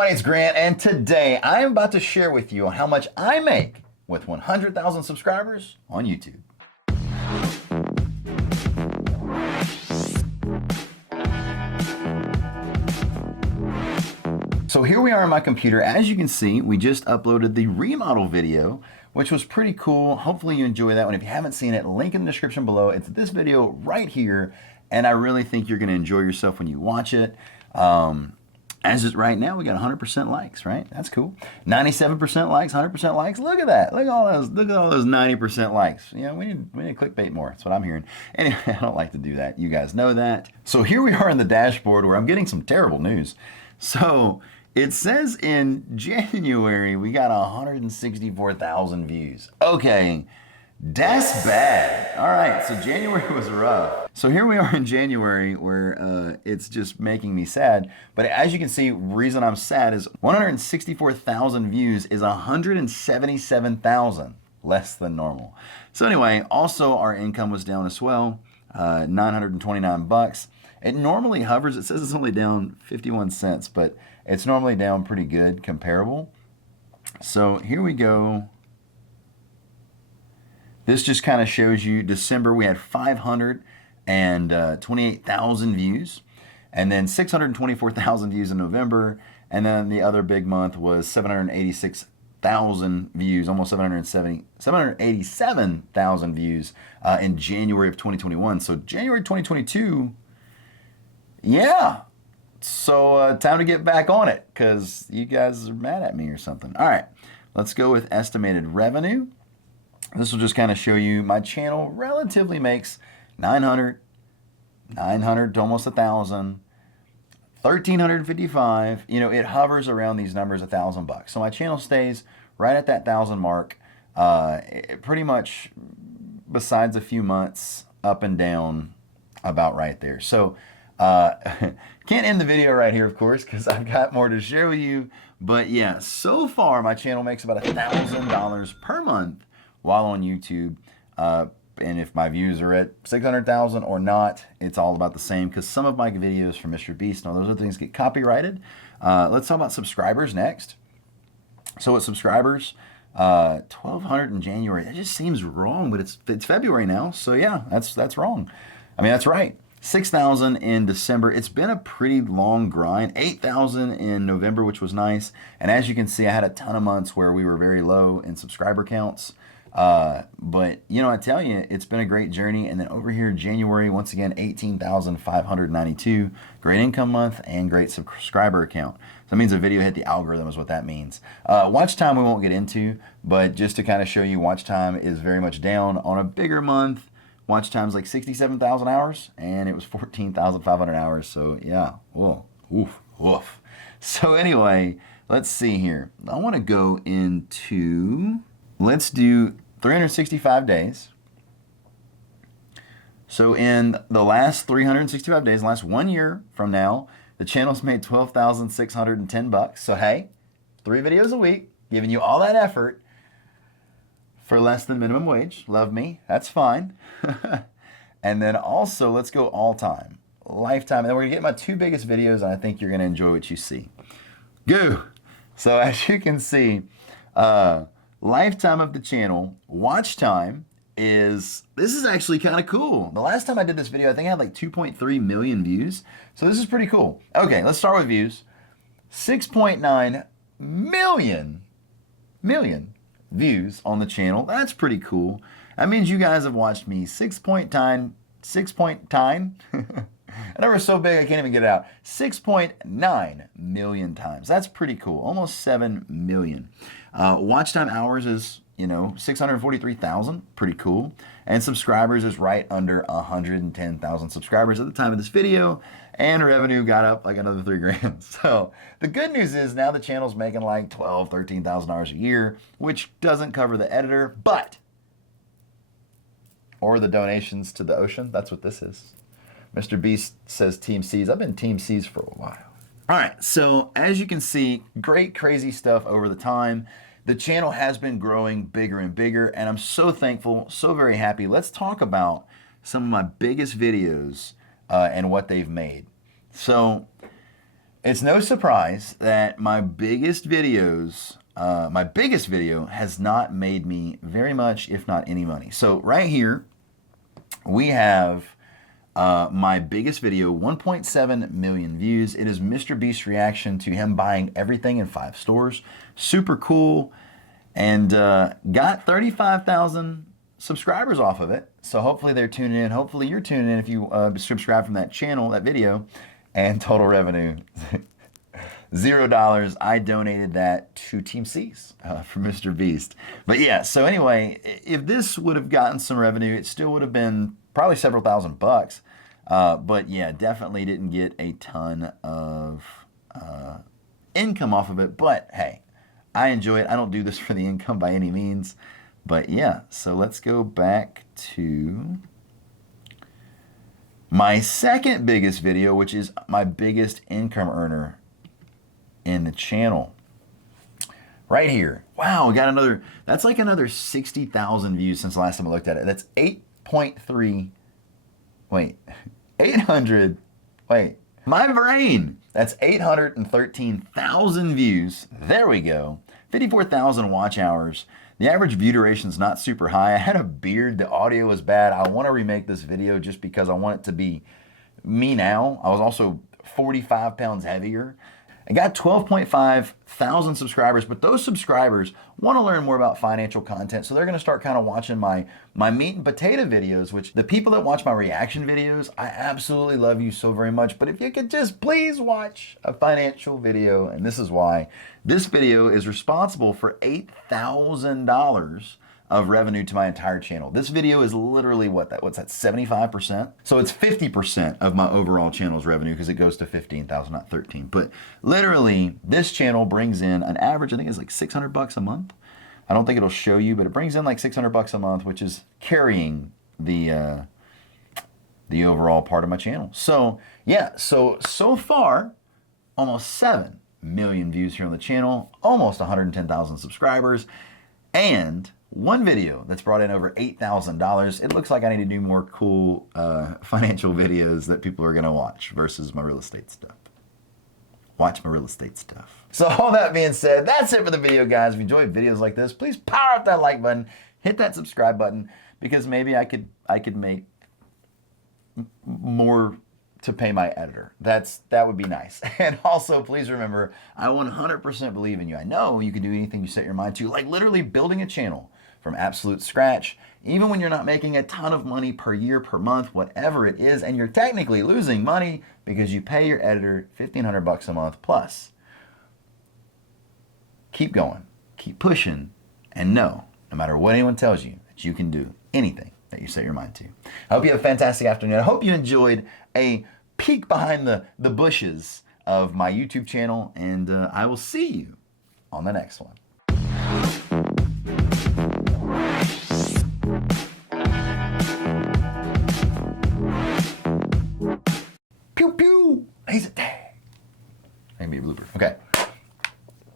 everybody, it's Grant, and today I am about to share with you how much I make with 100,000 subscribers on YouTube. So here we are on my computer. As you can see, we just uploaded the remodel video, which was pretty cool. Hopefully you enjoy that one. If you haven't seen it, link in the description below. It's this video right here, and I really think you're gonna enjoy yourself when you watch it. As of right now, we got 100% likes, right? That's cool. 97% likes, 100% likes. Look at that. Look at all those 90% likes. You know, we need clickbait more. That's what I'm hearing. Anyway, I don't like to do that. You guys know that. So here we are in the dashboard where I'm getting some terrible news. So it says in January, we got 164,000 views. Okay, that's bad. All right, so January was rough. So here we are in January where it's just making me sad. But as you can see, reason I'm sad is 164,000 views is 177,000 less than normal. So anyway, also our income was down as well, 929 bucks. It normally hovers, it says it's only down 51 cents, but it's normally down pretty good, comparable. So here we go. This just kind of shows you December, we had 528,000 views, and then 624,000 views in November, and then the other big month was 786,000 views, almost 787,000 views in January of 2021. So January 2022, yeah. So time to get back on it because you guys are mad at me or something. All right, let's go with estimated revenue. This will just kind of show you my channel relatively makes 900 to almost 1,000, 1,355. You know, it hovers around these numbers, $1,000. So my channel stays right at that 1,000 mark, pretty much besides a few months up and down about right there. So can't end the video right here, of course, because I've got more to share with you. But yeah, so far my channel makes about $1,000 per month while on YouTube. And if my views are at 600,000 or not, it's all about the same because some of my videos from Mr. Beast and all those other things get copyrighted. Let's talk about subscribers next. So with subscribers, 1,200 in January. That just seems wrong, but it's February now. So yeah, that's wrong. I mean, that's right. 6,000 in December. It's been a pretty long grind. 8,000 in November, which was nice. And as you can see, I had a ton of months where we were very low in subscriber counts. But you know, I tell you, it's been a great journey. And then over here, January, once again, 18,592. Great income month and great subscriber count. So that means a video hit the algorithm is what that means. Watch time we won't get into, but just to kind of show you, watch time is very much down on a bigger month. Watch time's like 67,000 hours, and it was 14,500 hours. So yeah, whoa, oof, woof. So anyway, let's see here. I want to go into, let's do 365 days. So in the last 365 days, last 1 year from now, the channel's made 12,610 bucks. So hey, 3 videos a week, giving you all that effort for less than minimum wage. Love me, that's fine. And then also, let's go all time, lifetime. And then we're gonna get my 2 biggest videos, and I think you're gonna enjoy what you see. Go. So as you can see, lifetime of the channel, watch time is, this is actually kind of cool. The last time I did this video, I think I had like 2.3 million views. So this is pretty cool. Okay, let's start with views. 6.9 million views on the channel. That's pretty cool. That means you guys have watched me 6.9. That number is so big I can't even get it out. 6.9 million times. That's pretty cool. Almost 7 million. Watch time hours is, you know, 643,000. Pretty cool. And subscribers is right under 110,000 subscribers at the time of this video. And revenue got up like another 3 grand. So the good news is now the channel's making like $12,000, $13,000 a year, which doesn't cover the editor, or the donations to the ocean. That's what this is. Mr. Beast says Team C's. I've been Team C's for a while. All right, so as you can see, great crazy stuff over the time. The channel has been growing bigger and bigger, and I'm so thankful, so very happy. Let's talk about some of my biggest videos and what they've made. So it's no surprise that my biggest video has not made me very much, if not any money. So right here, we have my biggest video, 1.7 million views. It is Mr. Beast's reaction to him buying everything in 5 stores. Super cool. And got 35,000 subscribers off of it. So hopefully they're tuning in. Hopefully you're tuning in if you subscribe from that channel, that video. And total revenue, $0. I donated that to Team C's for Mr. Beast. But yeah, so anyway, if this would have gotten some revenue, it still would have been probably several thousand bucks. But yeah, definitely didn't get a ton of income off of it. But hey, I enjoy it. I don't do this for the income by any means. But yeah, so let's go back to my second biggest video, which is my biggest income earner in the channel. Right here. Wow, we got another, that's like another 60,000 views since the last time I looked at it. That's 800, my brain. That's 813,000 views. There we go. 54,000 watch hours. The average view duration is not super high. I had a beard. The audio was bad. I want to remake this video just because I want it to be me now. I was also 45 pounds heavier. I got 12.5 thousand subscribers, but those subscribers want to learn more about financial content, so they're going to start kind of watching my meat and potato videos, which the people that watch my reaction videos, I absolutely love you so very much, but if you could just please watch a financial video, and this is why. This video is responsible for $8,000 of revenue to my entire channel. This video is literally what's that, 75%? So it's 50% of my overall channel's revenue because it goes to 15,000, not 13. But literally, this channel brings in an average, I think it's like 600 bucks a month. I don't think it'll show you, but it brings in like 600 bucks a month, which is carrying the overall part of my channel. So yeah, so far, almost 7 million views here on the channel, almost 110,000 subscribers, and one video that's brought in over $8,000. It looks like I need to do more cool financial videos that people are gonna watch versus my real estate stuff. Watch my real estate stuff. So all that being said, that's it for the video, guys. If you enjoy videos like this, please power up that like button, hit that subscribe button, because maybe I could make more to pay my editor. That would be nice. And also, please remember, I 100% believe in you. I know you can do anything you set your mind to, like literally building a channel from absolute scratch, even when you're not making a ton of money per year, per month, whatever it is, and you're technically losing money because you pay your editor 1,500 bucks a month plus. Keep going, keep pushing, and know, no matter what anyone tells you, that you can do anything that you set your mind to. I hope you have a fantastic afternoon. I hope you enjoyed a peek behind the bushes of my YouTube channel, and I will see you on the next one.